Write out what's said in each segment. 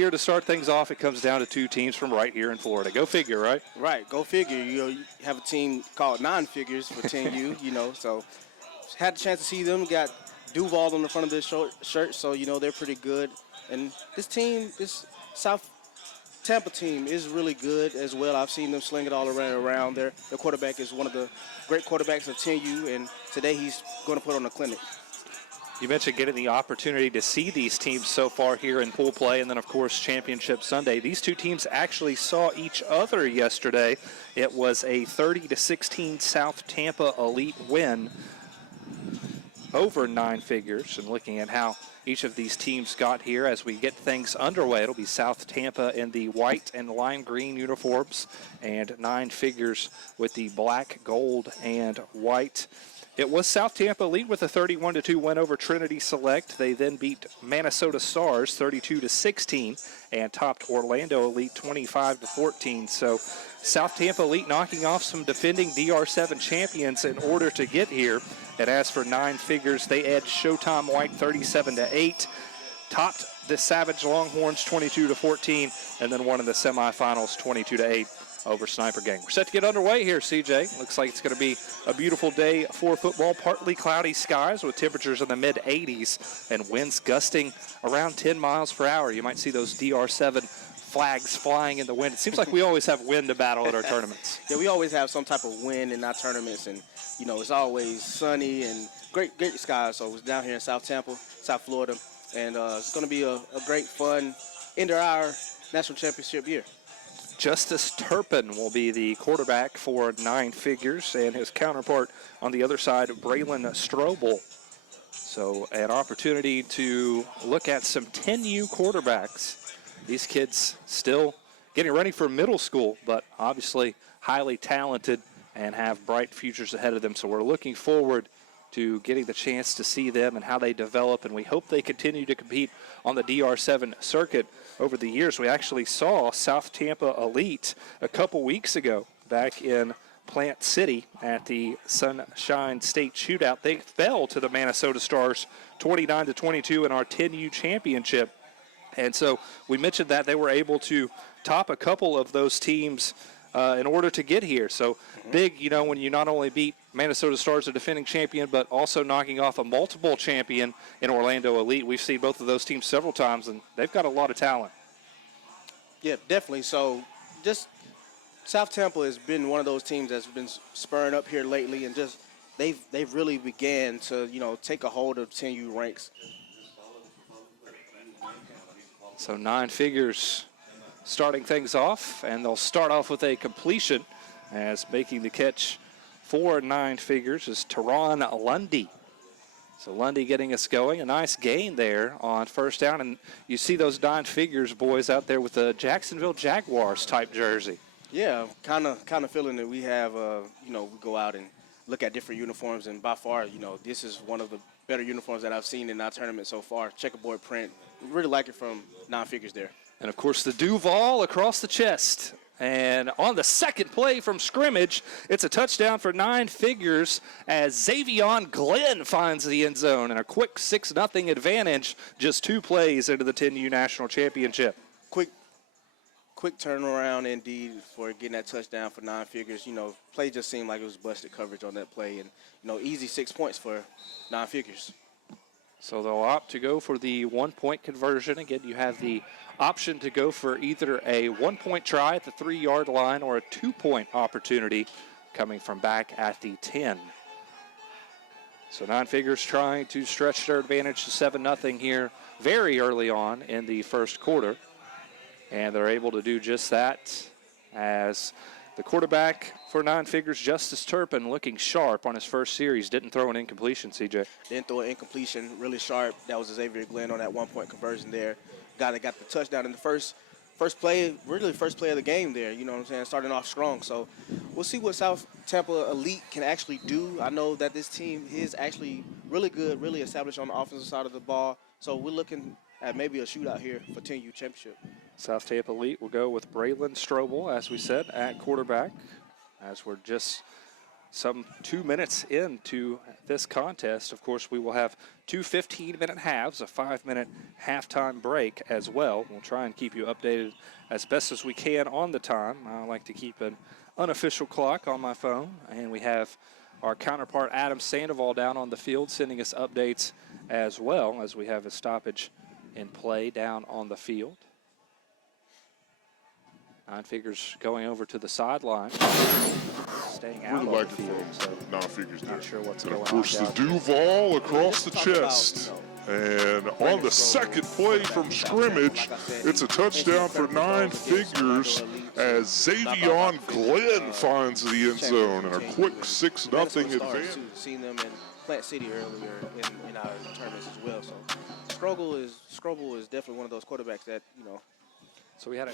here to start things off, it comes down to two teams from right here in Florida. Go figure, right? Right, go figure. You have a team called 9FIGURES for 10U, so had the chance to see them. Got Duval on the front of their shirt, so, they're pretty good. And this team, this South Tampa team is really good as well. I've seen them sling it all around. Their quarterback is one of the great quarterbacks of 10U, and today he's going to put on a clinic. You mentioned getting the opportunity to see these teams so far here in pool play, and then, of course, Championship Sunday. These two teams actually saw each other yesterday. It was a 30-16 South Tampa Elite win over 9FIGURES. And looking at how each of these teams got here as we get things underway, it'll be South Tampa in the white and lime green uniforms, and 9FIGURES with the black, gold, and white. It was South Tampa Elite with a 31-2 win over Trinity Select. They then beat Minnesota Stars 32-16 and topped Orlando Elite 25-14. So South Tampa Elite knocking off some defending DR7 champions in order to get here. And as for 9FIGURES, they edged Showtime White 37-8, topped the Savage Longhorns 22-14, and then won in the semifinals 22-8. Over Sniper Gang. We're set to get underway here, CJ. Looks like it's going to be a beautiful day for football. Partly cloudy skies with temperatures in the mid-80s and winds gusting around 10 miles per hour. You might see those DR7 flags flying in the wind. It seems like we always have wind to battle at our tournaments. Yeah, we always have some type of wind in our tournaments, and, it's always sunny and great skies. So it's down here in South Tampa, South Florida, and it's going to be a great, fun end of our national championship year. Justice Turpin will be the quarterback for 9FIGURES, and his counterpart on the other side, Braylon Strobel. So an opportunity to look at some 10U quarterbacks. These kids still getting ready for middle school, but obviously highly talented and have bright futures ahead of them. So we're looking forward to getting the chance to see them and how they develop, and we hope they continue to compete on the DR7 circuit over the years. We actually saw South Tampa Elite a couple weeks ago back in Plant City at the Sunshine State Shootout. They fell to the Minnesota Stars 29-22 in our 10U championship. And so we mentioned that they were able to top a couple of those teams in order to get here. So big, when you not only beat Minnesota Stars, a defending champion, but also knocking off a multiple champion in Orlando Elite. We've seen both of those teams several times, and they've got a lot of talent. Yeah, definitely. So just South Tampa has been one of those teams that's been spurring up here lately, and just they've really began to, take a hold of 10U ranks. So 9FIGURES starting things off, and they'll start off with a completion, as making the catch for 9FIGURES is Teron Lundy. So Lundy getting us going. A nice gain there on first down, and you see those 9FIGURES boys out there with the Jacksonville Jaguars type jersey. Yeah, kind of feeling that we have, we go out and look at different uniforms, and by far, this is one of the better uniforms that I've seen in our tournament so far. Checkerboard print. Really like it from 9FIGURES there. And, of course, the Duval across the chest. And on the second play from scrimmage, it's a touchdown for 9FIGURES as Xavion Glenn finds the end zone, and a quick 6-0 advantage just 2 plays into the 10U National Championship. Quick turnaround indeed for getting that touchdown for 9FIGURES. Play just seemed like it was busted coverage on that play, and, easy 6 points for 9FIGURES. So they'll opt to go for the 1-point conversion. Again, you have the option to go for either a 1-point try at the 3-yard line or a 2-point opportunity coming from back at the 10. So 9FIGURES trying to stretch their advantage to 7-0 here very early on in the first quarter. And they're able to do just that as the quarterback for 9FIGURES, Justice Turpin, looking sharp on his first series. Didn't throw an incompletion, CJ. Didn't throw an incompletion, really sharp. That was Xavier Glenn on that 1-point conversion there. Guy that got the touchdown in the first play, really first play of the game there, starting off strong. So we'll see what South Tampa Elite can actually do. I know that this team is actually really good, really established on the offensive side of the ball. So we're looking at maybe a shootout here for 10U championship. South Tampa Elite will go with Braylon Strobel, as we said, at quarterback, as we're just some 2 minutes into this contest. Of course, we will have two 15-minute halves, a 5-minute halftime break as well. We'll try and keep you updated as best as we can on the time. I like to keep an unofficial clock on my phone, and we have our counterpart Adam Sandoval down on the field sending us updates as well as we have a stoppage in play down on the field. 9FIGURES going over to the sideline, staying out Really of the field. So 9FIGURES not there. sure what's And going of on course, the down Duval across the Talk about, chest. And on the second play from scrimmage, it's a touchdown for 9FIGURES as Xavion Glenn finds the end zone and a quick 6-0 advance. Seen them in Plant City earlier in our tournaments as well. So Scroble is definitely one of those quarterbacks that, you know. So we had a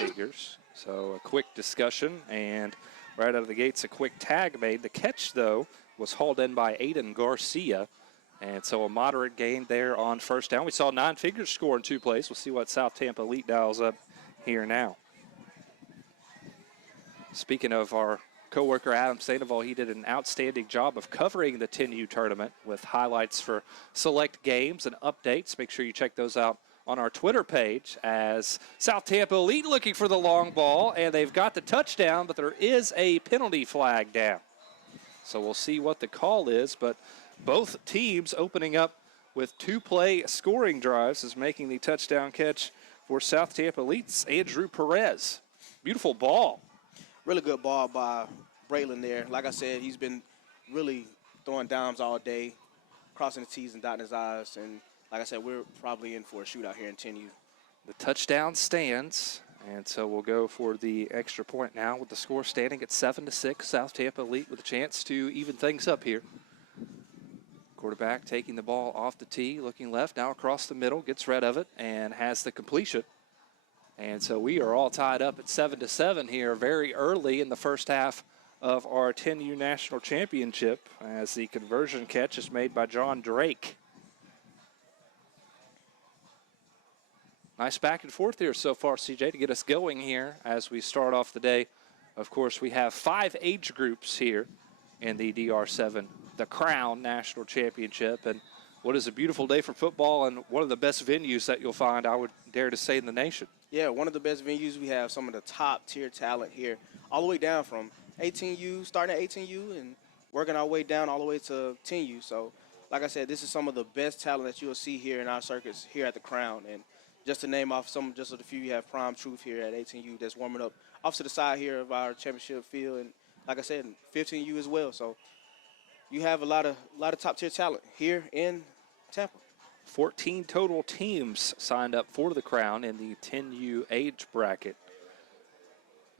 9FIGURES. So a quick discussion, and right out of the gates, a quick tag made. The catch, though, was hauled in by Aiden Garcia. And so a moderate gain there on first down. We saw 9FIGURES score in 2 plays. We'll see what South Tampa Elite dials up here now. Speaking of our co-worker Adam Sandoval, he did an outstanding job of covering the 10U tournament with highlights for select games and updates. Make sure you check those out on our Twitter page as South Tampa Elite looking for the long ball, and they've got the touchdown, but there is a penalty flag down. So we'll see what the call is, but both teams opening up with 2-play scoring drives is making the touchdown catch for South Tampa Elite's Andrew Perez. Beautiful ball. Really good ball by Braylon there. Like I said, he's been really throwing dimes all day, crossing his T's and dotting his I's. And like I said, we're probably in for a shootout here in 10U. The touchdown stands, and so we'll go for the extra point now with the score standing at 7-6. South Tampa Elite with a chance to even things up here. Quarterback taking the ball off the tee, looking left, now across the middle, gets rid of it, and has the completion. And so we are all tied up at 7-7 here very early in the first half of our 10U National Championship as the conversion catch is made by John Drake. Nice back and forth here so far, CJ, to get us going here as we start off the day. Of course, we have 5 age groups here in the DR7 The Crown National Championship. And what is a beautiful day for football and one of the best venues that you'll find, I would dare to say, in the nation. Yeah, one of the best venues. We have some of the top tier talent here, all the way down from 18U, starting at 18U and working our way down all the way to 10U. So, like I said, this is some of the best talent that you'll see here in our circuits here at the Crown. And just to name off just of the few, you have Prime Truth here at 18U that's warming up off to the side here of our championship field. And like I said, 15U as well. So you have a lot of top tier talent here in Tampa. 14 total teams signed up for the Crown in the 10U age bracket.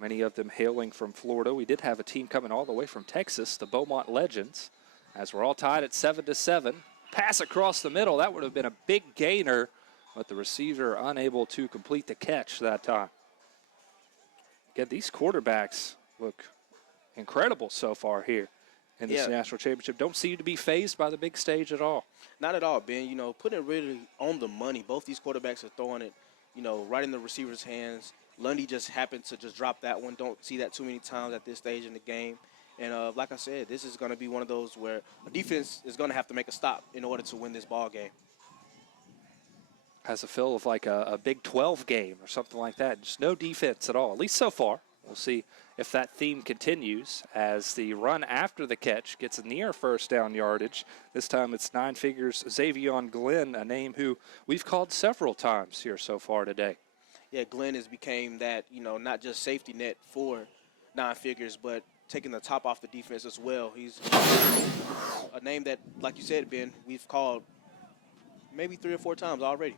Many of them hailing from Florida. We did have a team coming all the way from Texas, the Beaumont Legends, as we're all tied at 7-7. Pass across the middle, that would have been a big gainer, but the receiver unable to complete the catch that time. Again, these quarterbacks look incredible so far here in this national championship. Don't seem to be fazed by the big stage at all. Not at all, Ben. You know, putting it really on the money. Both these quarterbacks are throwing it, you know, right in the receiver's hands. Lundy just happened to just drop that one. Don't see that too many times at this stage in the game. And like I said, this is going to be one of those where a defense is going to have to make a stop in order to win this ball game. Has a feel of like a Big 12 game or something like that. Just no defense at all, at least so far. We'll see if that theme continues as the run after the catch gets near first down yardage. This time it's 9FIGURES Xavion Glenn, a name who we've called several times here so far today. Yeah, Glenn has became that, you know, not just safety net for 9FIGURES, but taking the top off the defense as well. He's a name that, like you said, Ben, we've called maybe 3 or 4 times already.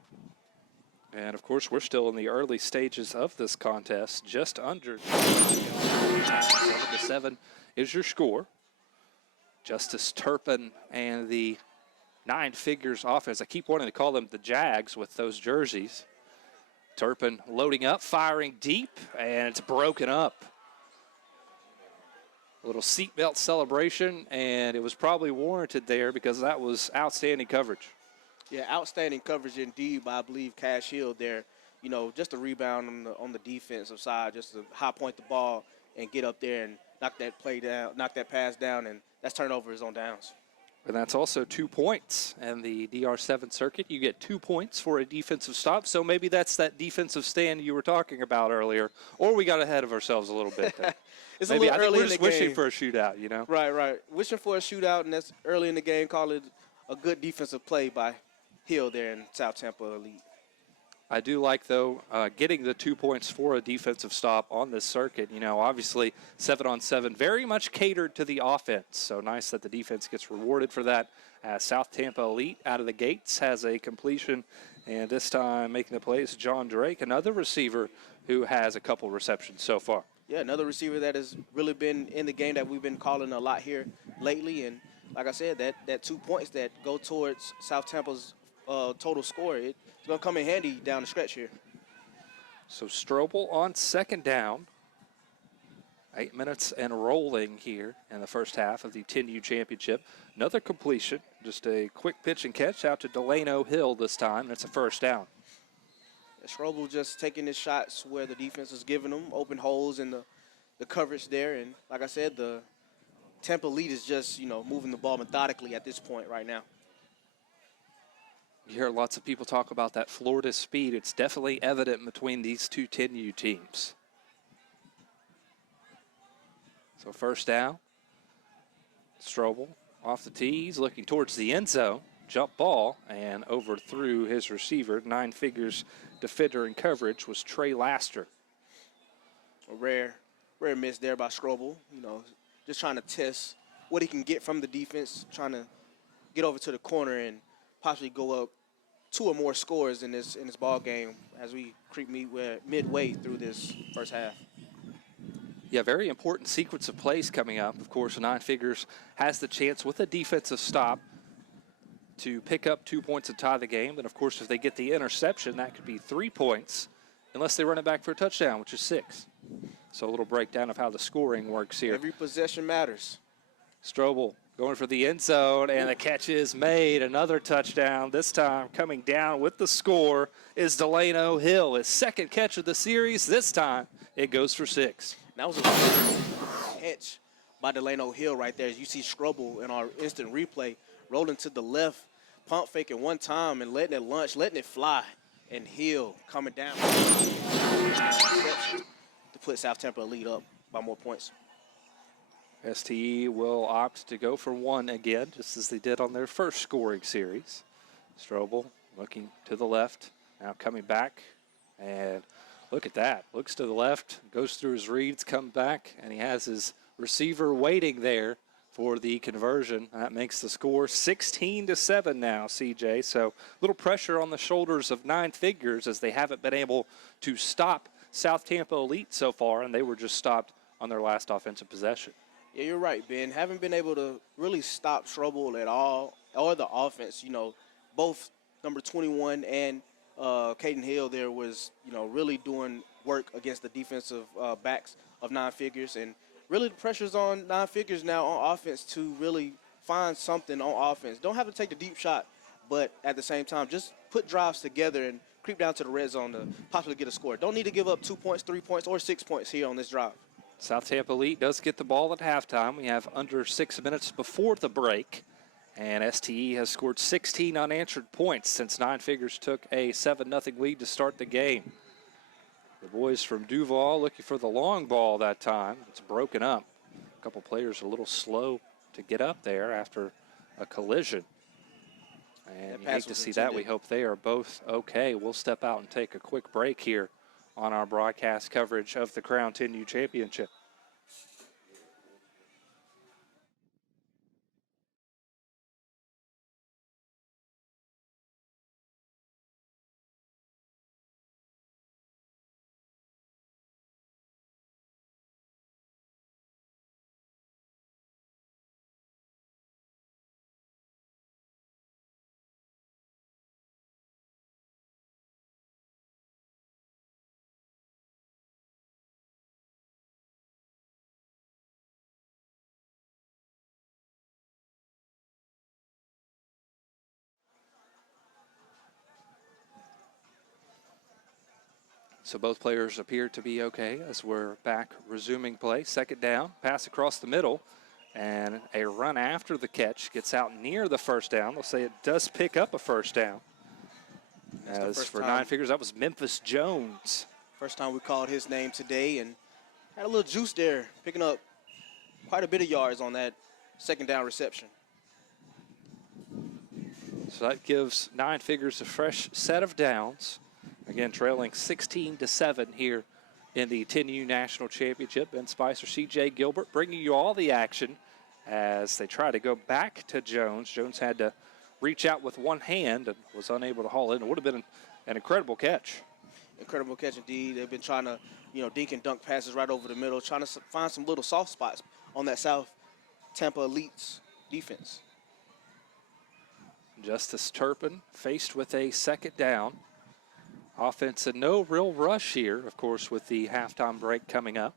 And, of course, we're still in the early stages of this contest, just under 7-7 is your score. Justice Turpin and the 9FIGURES offense. I keep wanting to call them the Jags with those jerseys. Turpin loading up, firing deep, and it's broken up. A little seatbelt celebration, and it was probably warranted there because that was outstanding coverage. Yeah, outstanding coverage indeed by, I believe, Cash Hill there. You know, just a rebound on the defensive side, just to high point the ball, and get up there and knock that play down, knock that pass down, and that's turnovers on downs. And that's also 2 points. And the DR7 circuit, you get 2 points for a defensive stop. So maybe that's that defensive stand you were talking about earlier. Or we got ahead of ourselves a little bit there. It's maybe, a little I think early we're in the just wishing game. for a shootout, you know? Right. Wishing for a shootout, and that's early in the game. Call it a good defensive play by Hill there in South Tampa Elite. I do like, though, getting the 2 points for a defensive stop on this circuit. You know, obviously, 7-on-7, very much catered to the offense. So nice that the defense gets rewarded for that. South Tampa Elite out of the gates has a completion, and this time making the play is John Drake, another receiver who has a couple receptions so far. Yeah, another receiver that has really been in the game that we've been calling a lot here lately. And like I said, that 2 points that go towards South Tampa's total score, it's going to come in handy down the stretch here. So Strobel on second down. 8 minutes and rolling here in the first half of the 10U championship. Another completion, just a quick pitch and catch out to Delano Hill this time, and it's a first down. Strobel just taking his shots where the defense is giving them open holes in the coverage there. And like I said, the Tampa Elite is just, moving the ball methodically at this point right now. You hear lots of people talk about that Florida speed. It's definitely evident between these two 10U teams. So first down, Strobel off the tees, looking towards the end zone. Jump ball and overthrew his receiver. 9FIGURES defender in coverage was Trey Laster. A rare miss there by Strobel. Just trying to test what he can get from the defense, trying to get over to the corner and possibly go up 2 or more scores in this ball game as we creep midway through this first half. Yeah, very important sequence of plays coming up. Of course, 9FIGURES has the chance with a defensive stop to pick up 2 points and tie the game. And, of course, if they get the interception, that could be 3 points, unless they run it back for a touchdown, which is 6. So a little breakdown of how the scoring works here. Every possession matters. Strobel going for the end zone, and the catch is made. Another touchdown. This time coming down with the score is Delano Hill. His second catch of the series. This time it goes for 6. That was a catch by Delano Hill right there. As you see Strobel in our instant replay, rolling to the left, pump faking one time and letting it lunge, letting it fly. And Hill coming down to put South Tampa Elite up by more points. STE will opt to go for 1 again, just as they did on their first scoring series. Strobel looking to the left, now coming back, and look at that. Looks to the left, goes through his reads, come back, and he has his receiver waiting there for the conversion. That makes the score 16-7 now, CJ. So a little pressure on the shoulders of 9FIGURES as they haven't been able to stop South Tampa Elite so far, and they were just stopped on their last offensive possession. Yeah, you're right, Ben. Haven't been able to really stop Strobel at all, or the offense. Both number 21 and Caden Hill there was, really doing work against the defensive backs of 9FIGURES. And really the pressure's on 9FIGURES now on offense to really find something on offense. Don't have to take the deep shot, but at the same time, just put drives together and creep down to the red zone to possibly get a score. Don't need to give up 2 points, 3 points, or 6 points here on this drive. South Tampa Elite does get the ball at halftime. We have under 6 minutes before the break. And STE has scored 16 unanswered points since 9FIGURES took a 7-0 lead to start the game. The boys from Duval looking for the long ball that time. It's broken up. A couple players a little slow to get up there after a collision. And you hate to see that. We hope they are both okay. We'll step out and take a quick break here on our broadcast coverage of the Crown 10U Championship. So both players appear to be okay as we're back resuming play. Second down, pass across the middle, and a run after the catch gets out near the first down. They'll say it does pick up a first down. As for 9FIGURES, that was Memphis Jones. First time we called his name today, and had a little juice there, picking up quite a bit of yards on that second down reception. So that gives 9FIGURES a fresh set of downs. Again, trailing 16-7 here in the 10U National Championship. Ben Spicer, C.J. Gilbert bringing you all the action as they try to go back to Jones. Jones had to reach out with one hand and was unable to haul in. It would have been an incredible catch. Incredible catch indeed. They've been trying to, dink and dunk passes right over the middle, trying to find some little soft spots on that South Tampa Elite's defense. Justice Turpin faced with a second down. Offense and no real rush here, of course, with the halftime break coming up.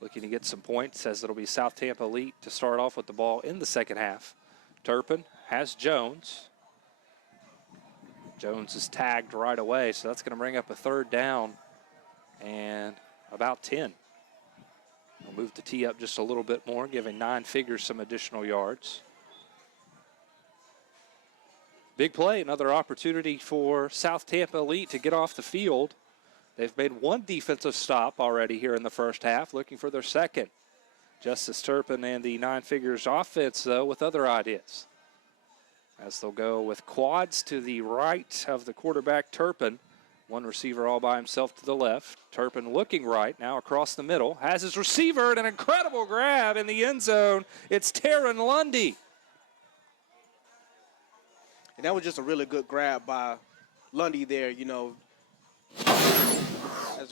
Looking to get some points as it'll be South Tampa Elite to start off with the ball in the second half. Turpin has Jones. Jones is tagged right away, so that's going to bring up a third down and about 10. We'll move the tee up just a little bit more, giving 9FIGURES some additional yards. Big play, another opportunity for South Tampa Elite to get off the field. They've made one defensive stop already here in the first half, looking for their second. Justice Turpin and the 9FIGURES offense, though, with other ideas. As they'll go with quads to the right of the quarterback, Turpin. One receiver all by himself to the left. Turpin looking right, now across the middle. Has his receiver and an incredible grab in the end zone. It's Taron Lundy. And that was just a really good grab by Lundy there, As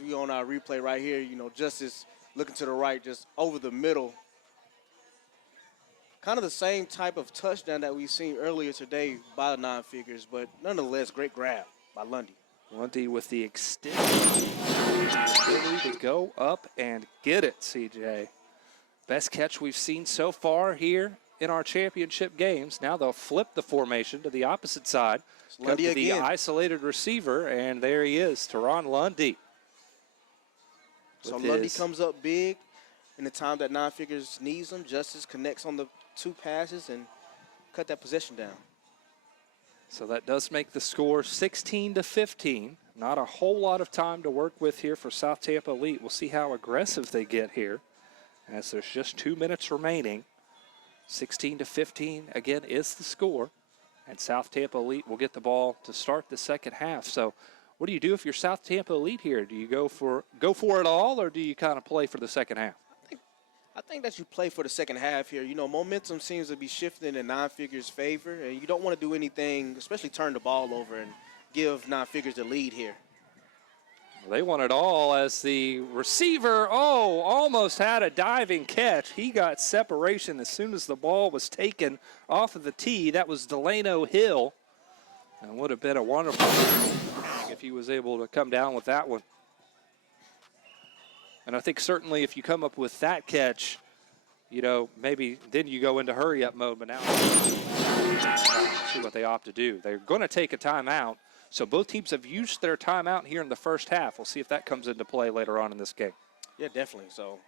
we on our replay right here, Justice looking to the right, just over the middle. Kind of the same type of touchdown that we've seen earlier today by the 9FIGURES, but nonetheless, great grab by Lundy. Lundy with the extended ability to go up and get it, CJ. Best catch we've seen so far here in our championship games. Now they'll flip the formation to the opposite side. Come to the isolated receiver, and there he is, Taron Lundy. So Lundy comes up big in the time that 9FIGURES needs him. Justice connects on the two passes and cut that possession down. So that does make the score 16-15. Not a whole lot of time to work with here for South Tampa Elite. We'll see how aggressive they get here as there's just 2 minutes remaining. 16-15 again is the score, and South Tampa Elite will get the ball to start the second half. So what do you do if you're South Tampa Elite here? Do you go for it all, or do you kind of play for the second half? I think that you play for the second half here. Momentum seems to be shifting in 9FIGURES' favor, and you don't want to do anything, especially turn the ball over and give 9FIGURES the lead here. They want it all as the receiver, almost had a diving catch. He got separation as soon as the ball was taken off of the tee. That was Delano Hill. And would have been a wonderful if he was able to come down with that one. And I think certainly if you come up with that catch, maybe then you go into hurry-up mode. But now see what they opt to do. They're going to take a timeout. So both teams have used their timeout here in the first half. We'll see if that comes into play later on in this game. Yeah, definitely. So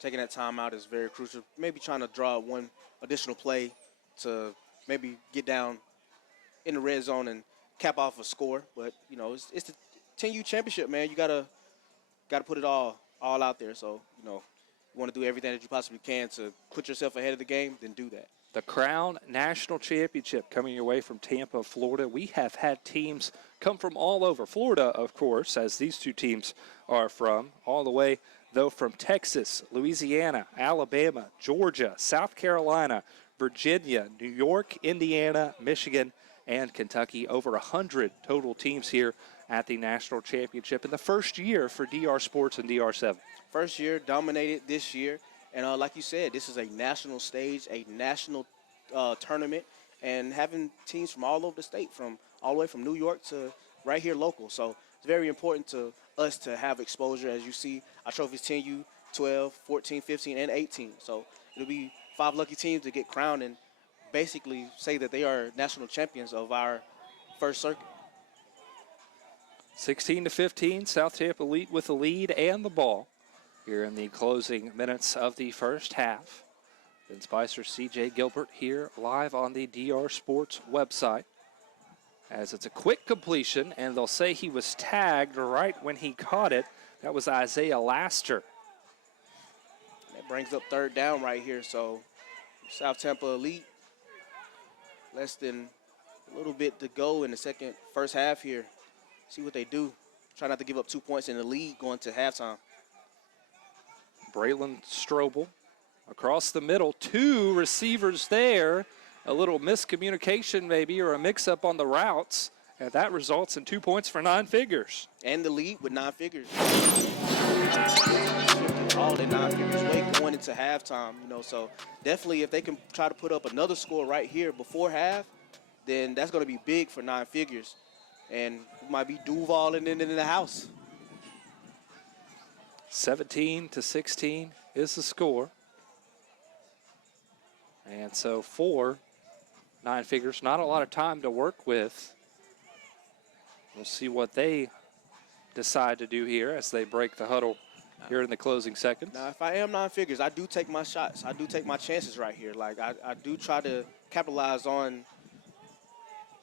taking that timeout is very crucial. Maybe trying to draw one additional play to maybe get down in the red zone and cap off a score. But, it's the 10U championship, man. You gotta put it all out there. So, you want to do everything that you possibly can to put yourself ahead of the game, then do that. The Crown National Championship coming your way from Tampa, Florida. We have had teams come from all over. Florida, of course, as these two teams are from, all the way, though, from Texas, Louisiana, Alabama, Georgia, South Carolina, Virginia, New York, Indiana, Michigan, and Kentucky. Over 100 total teams here at the National Championship in the first year for DR Sports and DR7. First year, dominated this year. And like you said, this is a national stage, a national tournament, and having teams from all over the state, from all the way from New York to right here local. So it's very important to us to have exposure. As you see, our trophies 10U, 12, 14, 15, and 18. So it'll be 5 lucky teams to get crowned and basically say that they are national champions of our first circuit. 16-15, South Tampa Elite with the lead and the ball here in the closing minutes of the first half. Ben Spicer, CJ Gilbert here live on the DR Sports website. As it's a quick completion, and they'll say he was tagged right when he caught it. That was Isaiah Laster. That brings up third down right here. So South Tampa Elite, less than a little bit to go in the first half here. See what they do. Try not to give up 2 points in the lead going to halftime. Braylon Strobel across the middle. Two receivers there. A little miscommunication maybe, or a mix-up on the routes. And that results in 2 points for 9FIGURES. And the lead with 9FIGURES. All in 9FIGURES way going into halftime, so definitely if they can try to put up another score right here before half, then that's going to be big for 9FIGURES. And it might be Duval and then in the house. 17-16 is the score. And so for 9FIGURES, not a lot of time to work with. We'll see what they decide to do here as they break the huddle here in the closing seconds. Now, if I am 9FIGURES, I do take my shots. I do take my chances right here. Like, I do try to capitalize on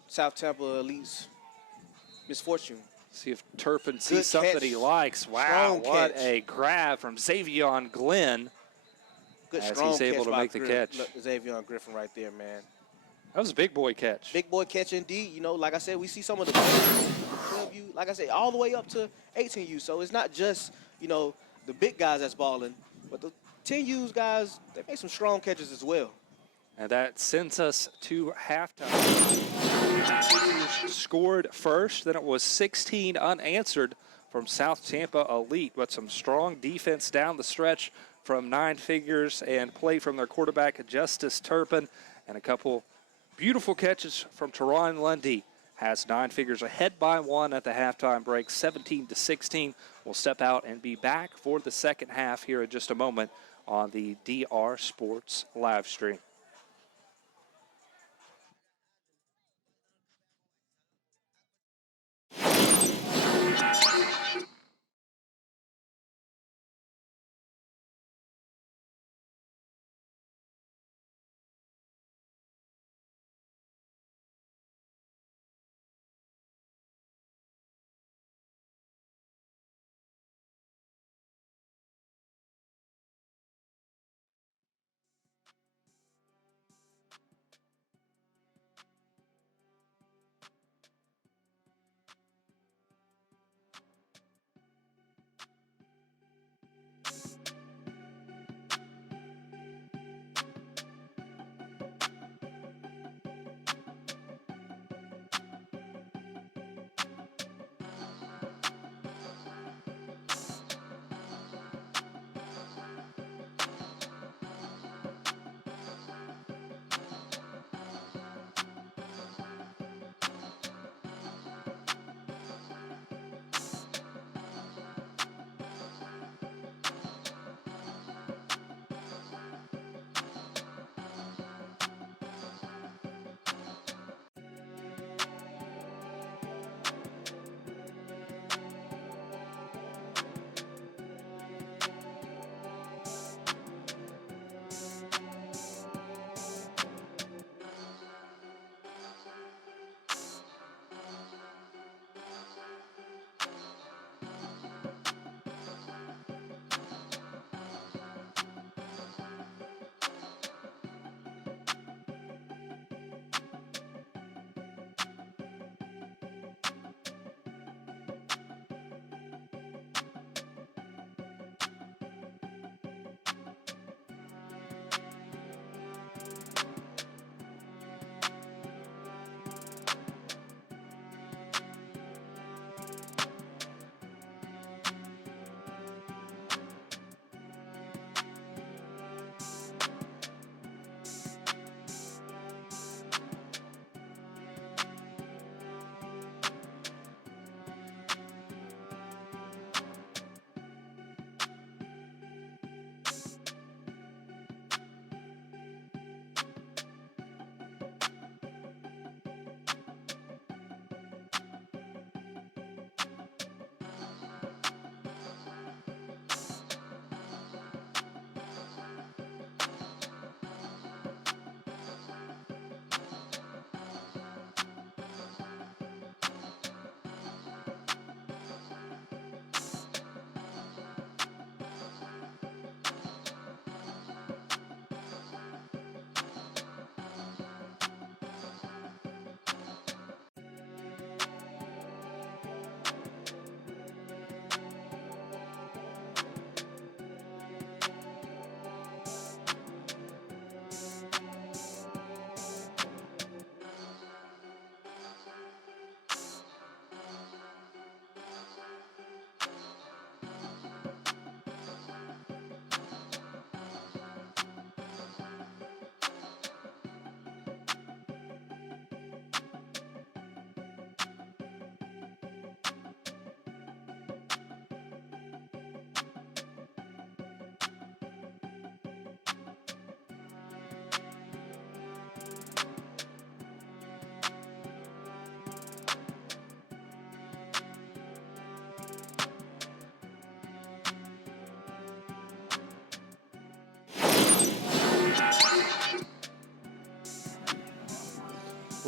South Tampa Elite's misfortune. See if Turpin sees something he likes. Wow, what a grab from Xavion Glenn. Good, as strong he's able to make the catch. Xavion Griffin right there, man. That was a big boy catch. Big boy catch indeed. Like I said, we see some of the 12U, like I said, all the way up to 18U. So it's not just, the big guys that's balling, but the 10U's guys, they make some strong catches as well. And that sends us to halftime. Scored first, then it was 16 unanswered from South Tampa Elite, but some strong defense down the stretch from 9FIGURES and play from their quarterback, Justice Turpin, and a couple beautiful catches from Teron Lundy. Has 9FIGURES ahead by 1 at the halftime break, 17-16. We'll step out and be back for the second half here in just a moment on the DR Sports live stream.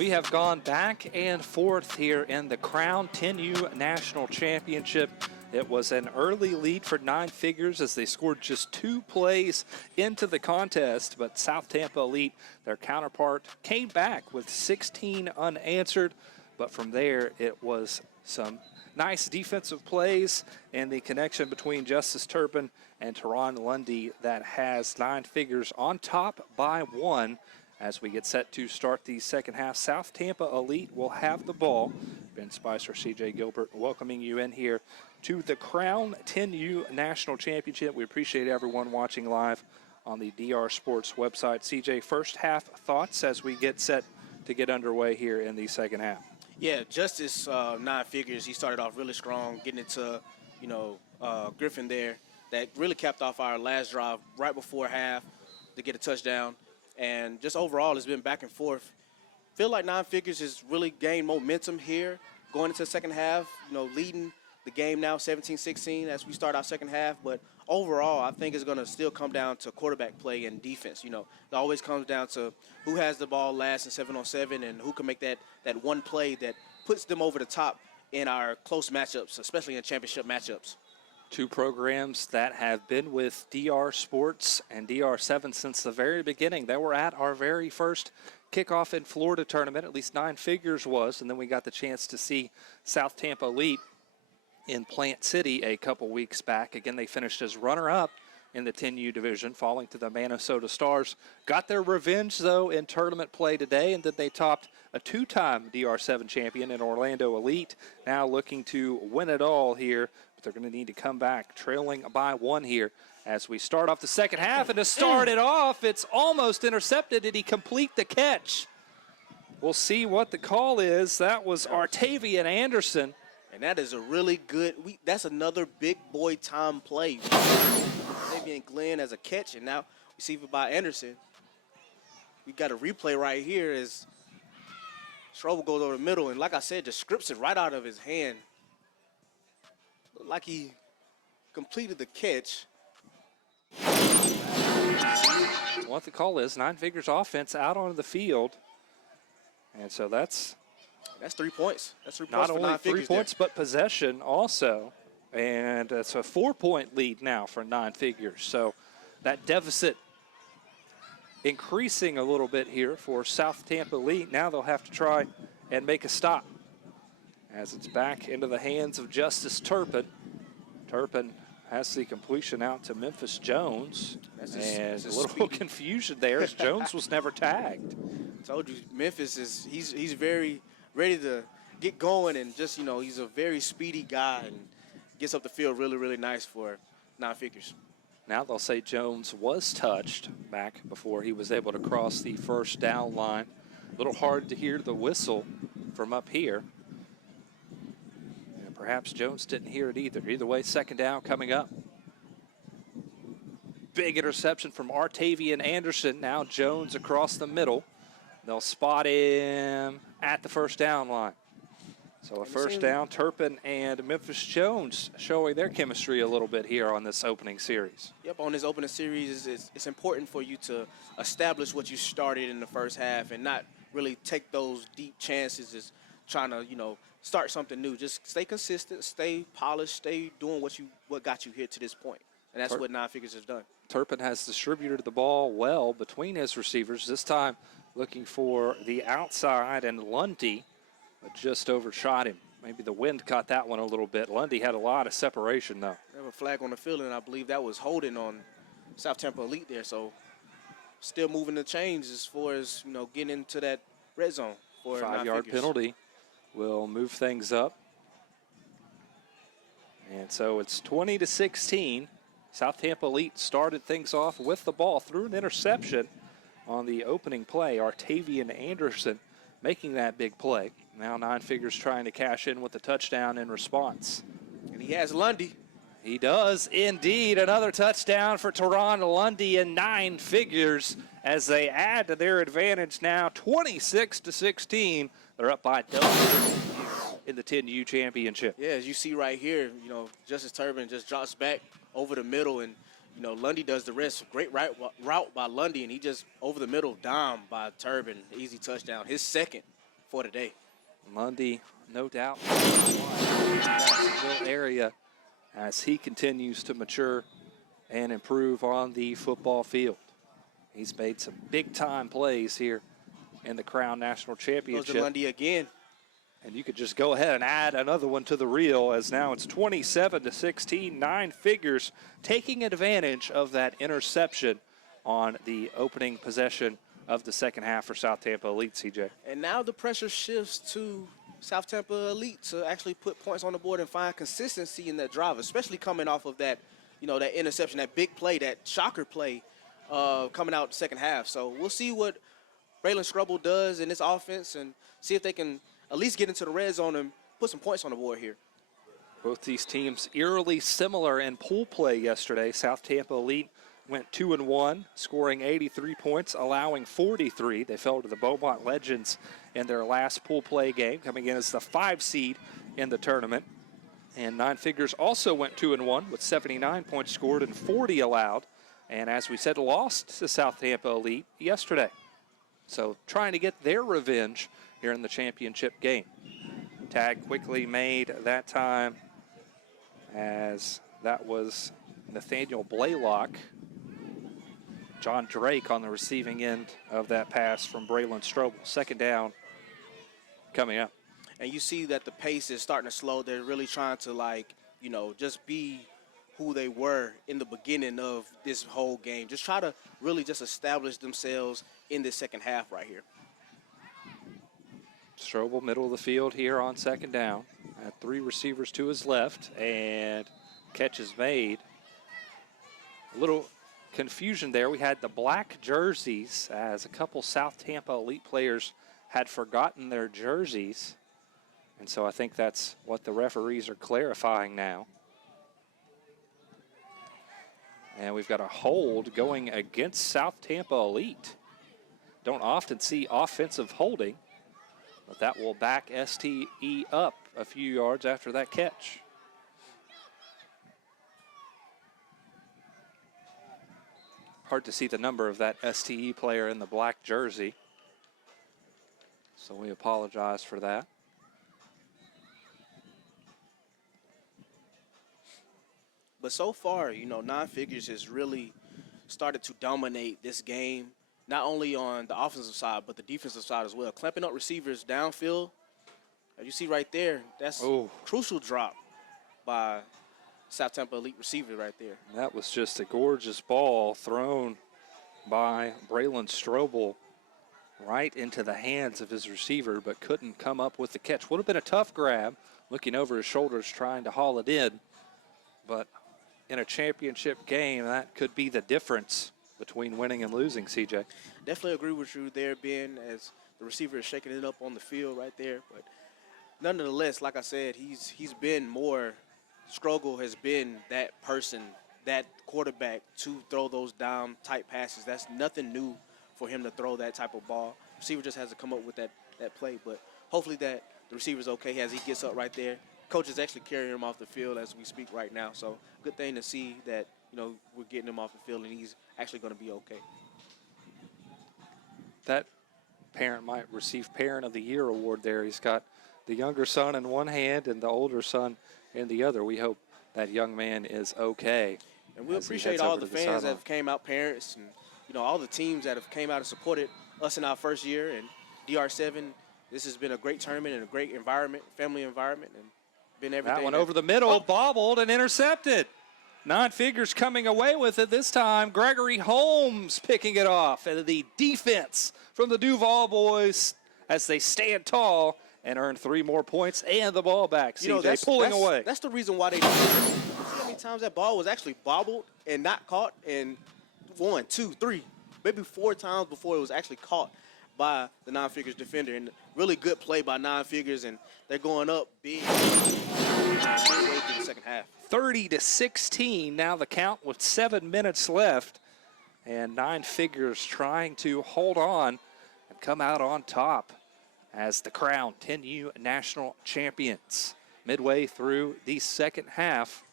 We have gone back and forth here in the Crown 10U National Championship. It was an early lead for 9FIGURES as they scored just 2 plays into the contest, but South Tampa Elite, their counterpart, came back with 16 unanswered, but from there it was some nice defensive plays and the connection between Justice Turpin and Teron Lundy that has 9FIGURES on top by 1. As we get set to start the second half, South Tampa Elite will have the ball. Ben Spicer, CJ Gilbert welcoming you in here to the Crown 10U National Championship. We appreciate everyone watching live on the DR Sports website. CJ, first half thoughts as we get set to get underway here in the second half. Yeah, Justice 9FIGURES, he started off really strong, getting into, Griffin there. That really capped off our last drive right before half to get a touchdown. And just overall, it's been back and forth. Feel like 9FIGURES has really gained momentum here going into the second half, leading the game now 17-16 as we start our second half. But overall, I think it's going to still come down to quarterback play and defense. It always comes down to who has the ball last in 7-on-7 and who can make that one play that puts them over the top in our close matchups, especially in championship matchups. 2 programs that have been with DR Sports and DR7 since the very beginning. They were at our very first kickoff in Florida tournament, at least 9FIGURES was, and then we got the chance to see South Tampa Elite in Plant City a couple weeks back. Again, they finished as runner-up in the 10U division, falling to the Minnesota Stars. Got their revenge, though, in tournament play today, and then they topped a 2-time DR7 champion in Orlando Elite, now looking to win it all here. They're going to need to come back trailing by 1 here as we start off the second half. And to start it off, it's almost intercepted. Did he complete the catch? We'll see what the call is. That was Artavian Anderson. And that is a really good, that's another big boy time play. Artavian Glenn as a catch, and now received by Anderson. We got a replay right here as Strobel goes over the middle, and like I said, just scripts it right out of his hand. Like he completed the catch. What the call is, 9FIGURES offense out onto the field. And so that's 3 points. That's 3 points not for only 3 points, but possession also. And it's a 4-point lead now for 9FIGURES. So that deficit increasing a little bit here for South Tampa Elite. Now they'll have to try and make a stop as it's back into the hands of Justice Turpin. Turpin has the completion out to Memphis Jones. And a little confusion there as Jones was never tagged. Told you, Memphis he's very ready to get going, and just, he's a very speedy guy and gets up the field really, really nice for 9FIGURES. Now they'll say Jones was touched back before he was able to cross the first down line. A little hard to hear the whistle from up here. Perhaps Jones didn't hear it either. Either way, second down coming up. Big interception from Artavian Anderson. Now Jones across the middle. They'll spot him at the first down line. So a first down, Turpin and Memphis Jones showing their chemistry a little bit here on this opening series. Yep, on this opening series, it's important for you to establish what you started in the first half and not really take those deep chances as trying to, start something new. Just stay consistent, stay polished, stay doing what got you here to this point. And that's what 9FIGURES has done. Turpin has distributed the ball well between his receivers. This time looking for the outside, and Lundy just overshot him. Maybe the wind caught that one a little bit. Lundy had a lot of separation, though. They have a flag on the field, and I believe that was holding on South Tampa Elite there. So still moving the chains as far as, getting into that red zone for 5-yard penalty will move things up. And so it's 20-16. South Tampa Elite started things off with the ball through an interception on the opening play. Artavian Anderson making that big play. Now 9FIGURES trying to cash in with a touchdown in response. And he has Lundy. He does indeed. Another touchdown for Teron Lundy and 9FIGURES as they add to their advantage now 26-16. They're up by double in the 10U championship. Yeah, as you see right here, Justice Turpin just drops back over the middle, and Lundy does the rest. Great route by Lundy, and he just over the middle, dime by Turpin. Easy touchdown, his second for today. Lundy, no doubt, in the Jacksonville area as he continues to mature and improve on the football field. He's made some big-time plays here in the Crown National Championship. Goes to Lundy again. And you could just go ahead and add another one to the reel, as now it's 27-16, 9FIGURES taking advantage of that interception on the opening possession of the second half for South Tampa Elite, CJ. And now the pressure shifts to South Tampa Elite to actually put points on the board and find consistency in that drive, especially coming off of that, that interception, that big play, that shocker play coming out the second half. So we'll see what Braylon Scrubble does in this offense and see if they can at least get into the red zone and put some points on the board here. Both these teams eerily similar in pool play yesterday. South Tampa Elite went 2-1, scoring 83 points, allowing 43. They fell to the Beaumont Legends in their last pool play game, coming in as the 5 seed in the tournament. And 9FIGURES also went 2-1 with 79 points scored and 40 allowed. And as we said, lost to South Tampa Elite yesterday. So trying to get their revenge here in the championship game. Tag quickly made that time, as that was Nathaniel Blaylock. John Drake on the receiving end of that pass from Braylon Strobel. Second down coming up. And you see that the pace is starting to slow. They're really trying to, just be who they were in the beginning of this whole game. Just try to really just establish themselves in this second half right here. Strobel, middle of the field here on second down. Had 3 receivers to his left, and catch is made. A little confusion there. We had the black jerseys, as a couple South Tampa Elite players had forgotten their jerseys. And so I think that's what the referees are clarifying now. And we've got a hold going against South Tampa Elite. Don't often see offensive holding, but that will back STE up a few yards after that catch. Hard to see the number of that STE player in the black jersey, so we apologize for that. But so far, 9FIGURES has really started to dominate this game, not only on the offensive side, but the defensive side as well. Clamping up receivers downfield. As you see right there, that's a crucial drop by South Tampa Elite receiver right there. That was just a gorgeous ball thrown by Braylon Strobel right into the hands of his receiver, but couldn't come up with the catch. Would have been a tough grab, looking over his shoulders, trying to haul it in. But in a championship game, that could be the difference between winning and losing, CJ. Definitely agree with you there, Ben, as the receiver is shaking it up on the field right there. But nonetheless, like I said, he's been more, Struggle has been that person, that quarterback to throw those down type passes. That's nothing new for him to throw that type of ball. Receiver just has to come up with that play. But hopefully that the receiver's okay as he gets up right there. Coach is actually carrying him off the field as we speak right now. So good thing to see that, we're getting him off the field and he's actually going to be okay. That parent might receive Parent of the Year award there. He's got the younger son in one hand and the older son in the other. We hope that young man is okay. And we appreciate all the fans that have came out, parents, and, all the teams that have came out and supported us in our first year. And DR7, this has been a great tournament and a great environment, family environment, and been everything. That one over the middle, bobbled and intercepted. 9FIGURES coming away with it this time. Gregory Holmes picking it off. And the defense from the Duval boys as they stand tall and earn 3 more points and the ball back. CJ pulling away. That's the reason why they did it. See how many times that ball was actually bobbled and not caught? And 1, 2, 3, maybe 4 times before it was actually caught by the 9FIGURES defender. And really good play by 9FIGURES, and they're going up big midway through the second half. 30-16, now the count with 7 minutes left. And 9FIGURES trying to hold on and come out on top as the Crown 10U national champions. Midway through the second half,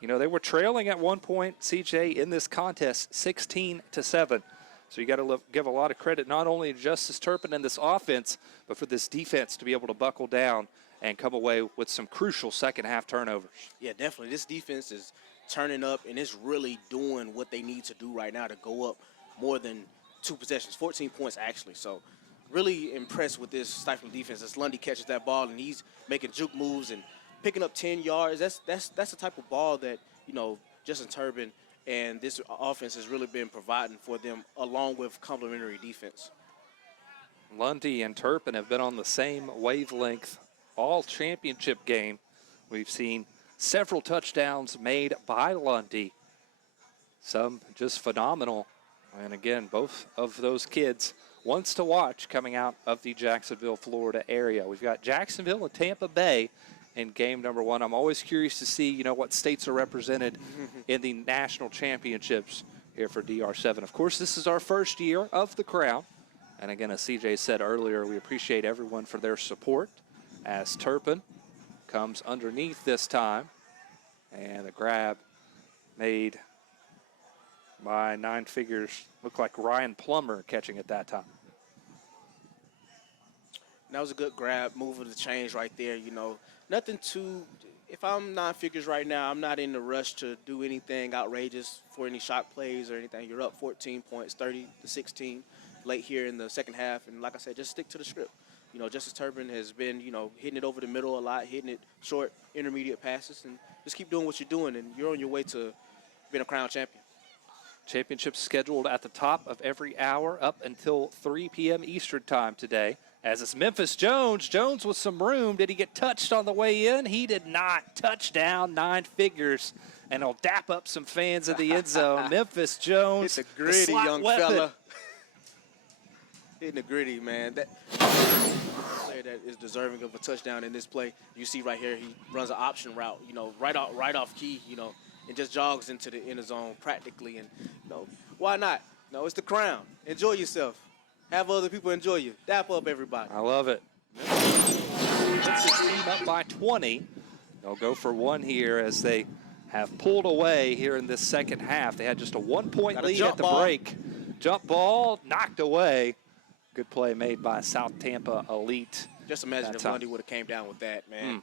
they were trailing at one point, CJ, in this contest, 16-7. So you got to give a lot of credit not only to Justice Turpin and this offense, but for this defense to be able to buckle down and come away with some crucial second-half turnovers. Yeah, definitely. This defense is turning up, and it's really doing what they need to do right now to go up more than 2 possessions, 14 points actually. So really impressed with this stifling defense as Lundy catches that ball, and he's making juke moves and picking up 10 yards. That's the type of ball that, you know, Justin Turpin and this offense has really been providing for them, along with complementary defense. Lundy and Turpin have been on the same wavelength all championship game. We've seen several touchdowns made by Lundy, some just phenomenal. And again, both of those kids ones to watch coming out of the Jacksonville, Florida area. We've got Jacksonville and Tampa Bay in game number 1. I'm always curious to see, you know, what states are represented in the national championships here for DR7. Of course, this is our first year of the Crown. And again, as CJ said earlier, we appreciate everyone for their support as Turpin comes underneath this time. And the grab made by 9FIGURES. Looked like Ryan Plummer catching it that time. That was a good grab, move of the chains right there. You know, nothing too. If I'm 9FIGURES right now, I'm not in the rush to do anything outrageous for any shot plays or anything. You're up 14 points, 30-16, late here in the second half, and like I said, just stick to the script. You know, Justice Turpin has been, you know, hitting it over the middle a lot, hitting it short, intermediate passes, and just keep doing what you're doing, and you're on your way to being a Crown champion. Championship scheduled at the top of every hour up until 3 p.m. Eastern time today. As it's Memphis Jones. Jones with some room. Did he get touched on the way in? He did not. Touchdown, 9FIGURES. And he'll dap up some fans in the end zone. Memphis Jones. It's a gritty young weapon. fella. Hitting the gritty, man. That player that is deserving of a touchdown in this play. You see right here, he runs an option route, you know, right off key, you know, and just jogs into the inner zone practically. And, you know, why not? No, it's the Crown. Enjoy yourself. Have other people enjoy you. Dap up everybody. I love it. Memphis team up by 20. They'll go for 1 here as they have pulled away here in this second half. They had just a 1-point lead at the break. Jump ball knocked away. Good play made by South Tampa Elite. Just imagine if Lundy would have came down with that, man.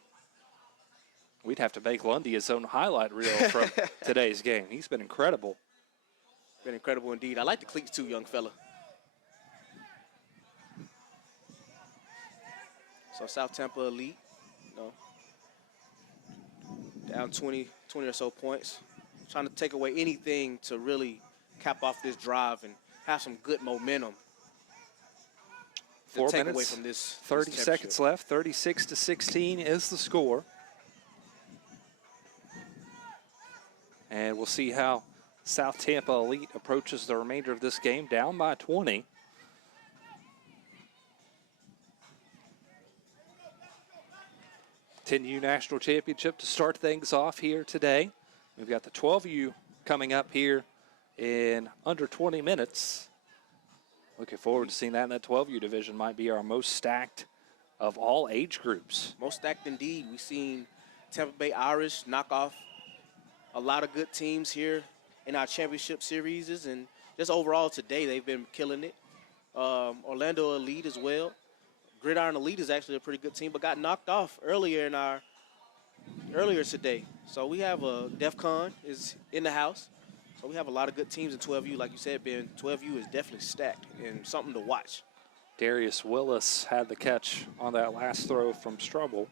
We'd have to make Lundy his own highlight reel from today's game. He's been incredible. Been incredible indeed. I like the cleats too, young fella. So South Tampa Elite, you know, down 20 or so points. Trying to take away anything to really cap off this drive and have some good momentum. 4 take minutes, away from this 30 seconds left. 36-16 is the score. And we'll see how South Tampa Elite approaches the remainder of this game, down by 20. U National Championship to start things off here today. We've got the 12U coming up here in under 20 minutes. Looking forward to seeing that in that 12U division. Might be our most stacked of all age groups. Most stacked indeed. We've seen Tampa Bay Irish knock off a lot of good teams here in our championship series, and just overall today they've been killing it. Orlando Elite as well. Gridiron Elite is actually a pretty good team, but got knocked off earlier today. So we have DEFCON is in the house. So we have a lot of good teams in 12U. Like you said, Ben, 12U is definitely stacked and something to watch. Darius Willis had the catch on that last throw from Strubble.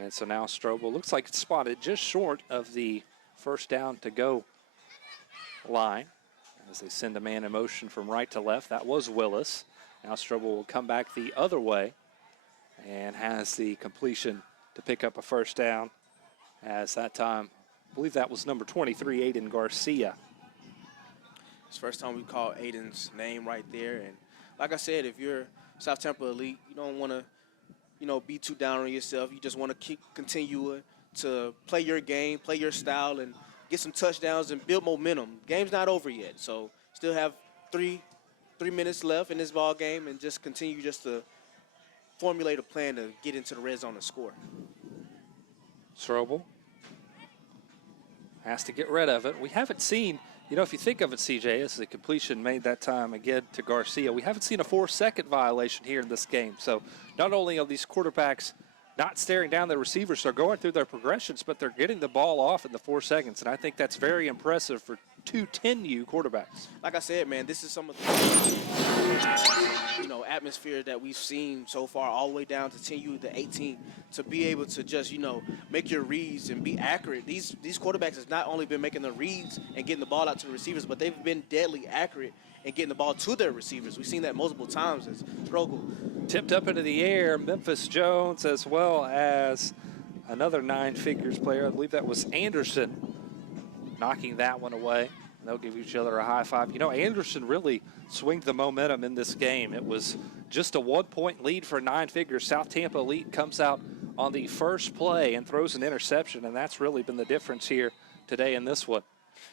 And so now Strobel looks like it's spotted just short of the first down to go line as they send a man in motion from right to left. That was Willis. Now Strobel will come back the other way and has the completion to pick up a first down, as that time, I believe that was number 23, Aiden Garcia. It's the first time we call Aiden's name right there. And like I said, if you're South Tampa Elite, you don't want to, you know, be too down on yourself. You just want to continue to play your game, play your style, and get some touchdowns and build momentum. Game's not over yet, so still have three minutes left in this ball game, and just continue just to formulate a plan to get into the red zone and score. Strobel has to get rid of it. We haven't seen, you know, if you think of it, CJ, as the completion made that time again to Garcia, we haven't seen a 4-second violation here in this game. So not only are these quarterbacks not staring down their receivers, they're going through their progressions, but they're getting the ball off in the 4 seconds. And I think that's very impressive for two 10U quarterbacks. Like I said, man, this is some of the, you know, atmosphere that we've seen so far, all the way down to 10U to 18, to be able to just, you know, make your reads and be accurate. These quarterbacks have not only been making the reads and getting the ball out to the receivers, but they've been deadly accurate and getting the ball to their receivers. We've seen that multiple times. As Strogel tipped up into the air, Memphis Jones, as well as another 9FIGURES player. I believe that was Anderson, knocking that one away. And they'll give each other a high five. You know, Anderson really swinged the momentum in this game. It was just a 1-point lead for 9FIGURES. South Tampa Elite comes out on the first play and throws an interception, and that's really been the difference here today in this one.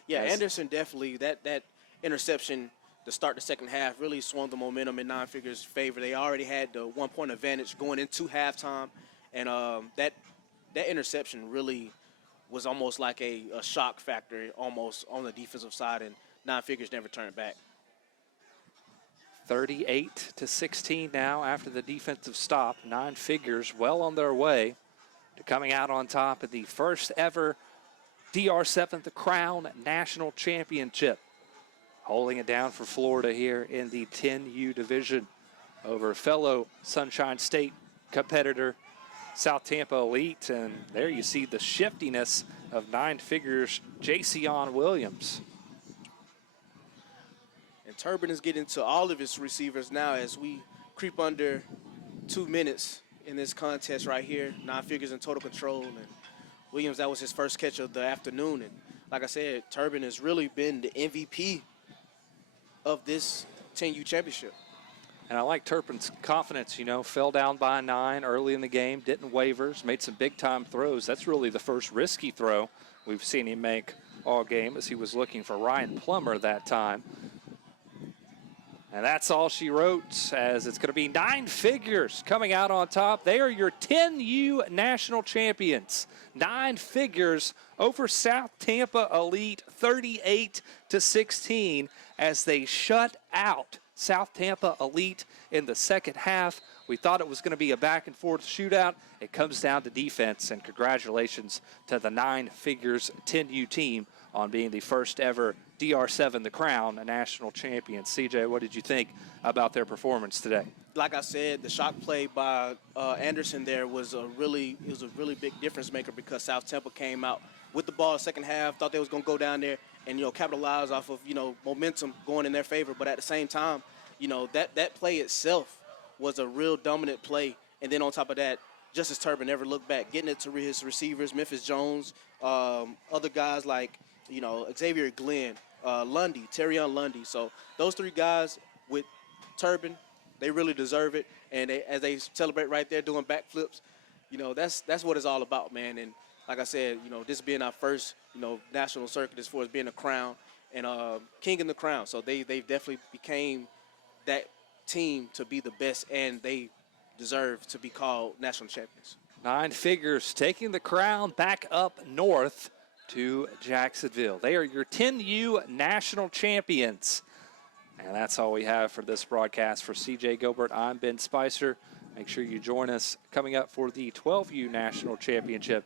Yeah, Anderson definitely, that interception to start the second half really swung the momentum in 9FIGURES' favor. They already had the 1-point advantage going into halftime, and that interception really was almost like a shock factor almost on the defensive side, and 9FIGURES never turned back. 38-16 now after the defensive stop. 9FIGURES well on their way to coming out on top of the first ever DR7 The Crown National Championship. Holding it down for Florida here in the 10U division over fellow Sunshine State competitor South Tampa Elite. And there you see the shiftiness of 9FIGURES' Jason Williams. And Turbin is getting to all of his receivers now as we creep under 2 minutes in this contest right here. 9FIGURES in total control. And Williams, that was his first catch of the afternoon. And like I said, Turbin has really been the MVP of this 10U championship. And I like Turpin's confidence, you know, fell down by 9 early in the game, didn't wavers, made some big-time throws. That's really the first risky throw we've seen him make all game, as he was looking for Ryan Plummer that time. And that's all she wrote, as it's going to be 9FIGURES coming out on top. They are your 10U national champions. 9FIGURES over South Tampa Elite 38-16 as they shut out South Tampa Elite in the second half. We thought it was going to be a back-and-forth shootout. It comes down to defense, and congratulations to the 9FIGURES 10U team on being the first ever DR7 The Crown national champion. CJ, what did you think about their performance today? Like I said, the shot play by Anderson there was a really big difference maker, because South Tampa came out with the ball second half, thought they was going to go down there and, you know, capitalize off of, you know, momentum going in their favor. But at the same time, you know, that play itself was a real dominant play. And then on top of that, Justice Turbin never looked back, getting it to his receivers, Memphis Jones, other guys like, you know, Xavier Glenn, Lundy, Terrion Lundy. So those three guys with Turbin, they really deserve it. And as they celebrate right there doing backflips, you know, that's what it's all about, man. And like I said, you know, this being our first, you know, national circuit as far as being a crown and king in the crown. So they definitely became that team to be the best, and they deserve to be called national champions. 9FIGURES taking the crown back up north to Jacksonville. They are your 10U national champions. And that's all we have for this broadcast. For CJ Gilbert, I'm Ben Spicer. Make sure you join us coming up for the 12U national championship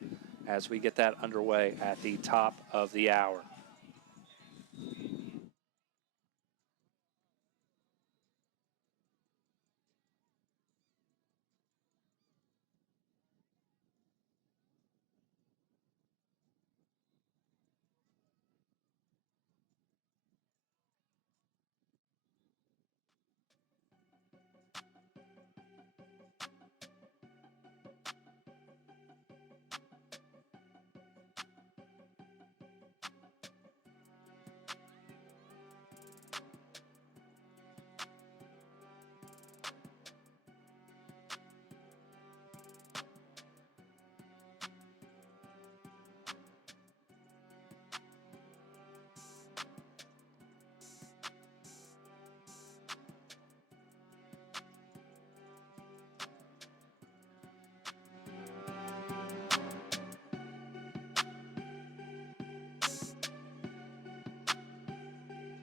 as we get that underway at the top of the hour.